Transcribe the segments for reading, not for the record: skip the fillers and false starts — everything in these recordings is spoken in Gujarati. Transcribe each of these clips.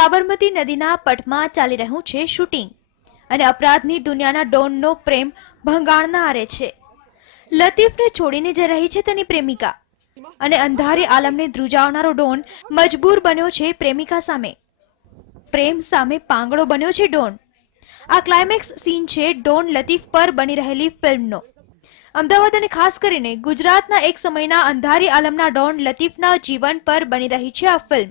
સાબરમતી નદીના પટમાં ચાલી રહ્યું છે શૂટિંગ અને અપરાધની દુનિયાના ડોનનો પ્રેમ ભંગાણના આરે છે. લતીફને છોડીને જઈ રહી છે તેની પ્રેમિકા અને અંધારી આલમને ધ્રુજાવનારો ડોન મજબૂર બન્યો છે પ્રેમિકા સામે. પ્રેમ સામે પાંગડો બન્યો છે ડોન. આ ક્લાઇમેક્સ સીન છે ડોન લતીફ પર બની રહેલી ફિલ્મનો. અમદાવાદ અને ખાસ કરીને ગુજરાતના એક સમયના અંધારી આલમના ડોન લતીફના જીવન પર બની રહી છે આ ફિલ્મ.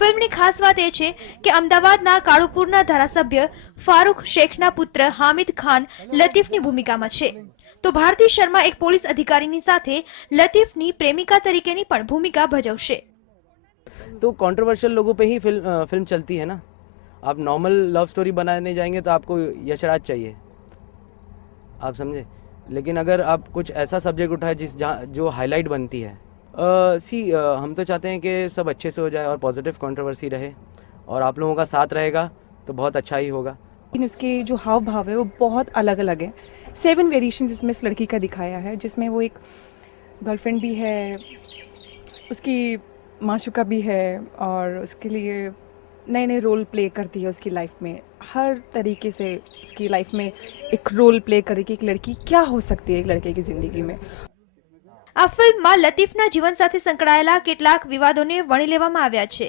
ફિલ્મની ખાસ વાત એ છે કે અમદાવાદના કાળુપુરના ધારાસભ્ય ફારૂક શેખના પુત્ર હામિદ ખાન લતીફની ભૂમિકામાં છે, તો ભારતી શર્મા એક પોલીસ અધિકારીની સાથે લતીફની પ્રેમિકા તરીકેની પણ ભૂમિકા ભજવશે. तो कंट्रोवर्शियल लोगों पे ही फिल्म चलती है ना. आप नॉर्मल लव स्टोरी बनाने जाएंगे तो आपको यशराज चाहिए, आप समझे. लेकिन अगर आप कुछ ऐसा सब्जेक्ट उठाए जो हाईलाइट बनती है, हम तो चाहते हैं कि सब अच्छे से हो जाए और पॉजिटिव कंट्रोवर्सी रहे और आप लोगों का साथ रहेगा तो बहुत अच्छा ही होगा. लेकिन उसके जो हाव भाव है वो बहुत अलग अलग है. 7 वेरिएशंस इसमें इस लड़की का दिखाया है, जिसमें वो एक गर्लफ्रेंड भी है, उसकी माशूका भी है और उसके लिए नए नए रोल प्ले करती है उसकी लाइफ में. हर तरीके से उसकी लाइफ में एक रोल प्ले करेगी एक लड़की क्या हो सकती है एक लड़के की जिंदगी में. આ ફિલ્મમાં લતીફના જીવન સાથે સંકળાયેલા કેટલાક વિવાદોને વણી લેવામાં આવ્યા છે.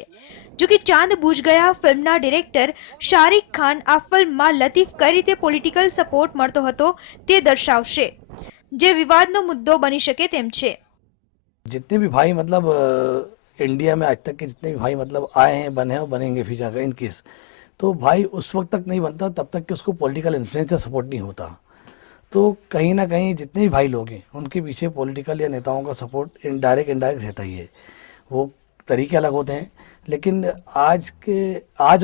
જો કે ચાંદ બુઝ ગયા ફિલ્મના ડિરેક્ટર શારિક ખાન આ ફિલ્મમાં લતીફ કઈ રીતે પોલિટિકલ સપોર્ટ મળતો હતો તે દર્શાવશે, જે વિવાદનો મુદ્દો બની શકે તેમ છે. जितने भी भाई मतलब इंडिया में आज तक के जितने भी भाई मतलब आए हैं, बने हैं और बनेंगे फिर जाकर इन केस, तो भाई उस वक्त तक नहीं बनता तब तक कि उसको पॉलिटिकल इन्फ्लुएंस या सपोर्ट नहीं होता. तो कहीं ना कहीं जितने भी भाई लोग हैं उनके पीछे पॉलिटिकल या नेताओं का सपोर्ट इनडायरेक्ट रहता ही है. वो तरीके अलग होते हैं, लेकिन आज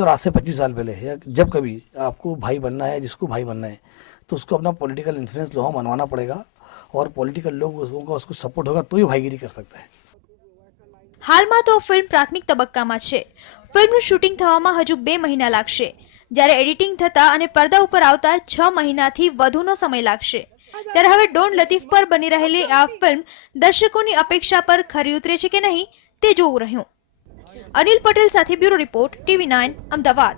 और आज से 25 साल पहले या जब कभी आपको भाई बनना है, जिसको भाई बनना है, तो उसको अपना पॉलिटिकल इन्फ्लुएंस लोहा मनवाना पड़ेगा और पॉलिटिकल लोगों का उसको सपोर्ट होगा तो ही भाईगिरी कर सकता है. હાલમાં તો ફિલ્મ પ્રાથમિક તબક્કામાં છે. ફિલ્મનું શૂટિંગ થવામાં હજુ 2 મહિના લાગશે, જ્યારે એડિટિંગ થતા અને પડદા ઉપર આવતા 6 મહિનાથી વધુનો સમય લાગશે. ત્યારે હવે ડોન લતીફ પર બની રહેલી આ ફિલ્મ દર્શકોની અપેક્ષા પર ખરી ઉતરે છે કે નહીં તે જોવું રહ્યું. અનિલ પટેલ સાથે બ્યુરો રિપોર્ટ, TV9 અમદાવાદ.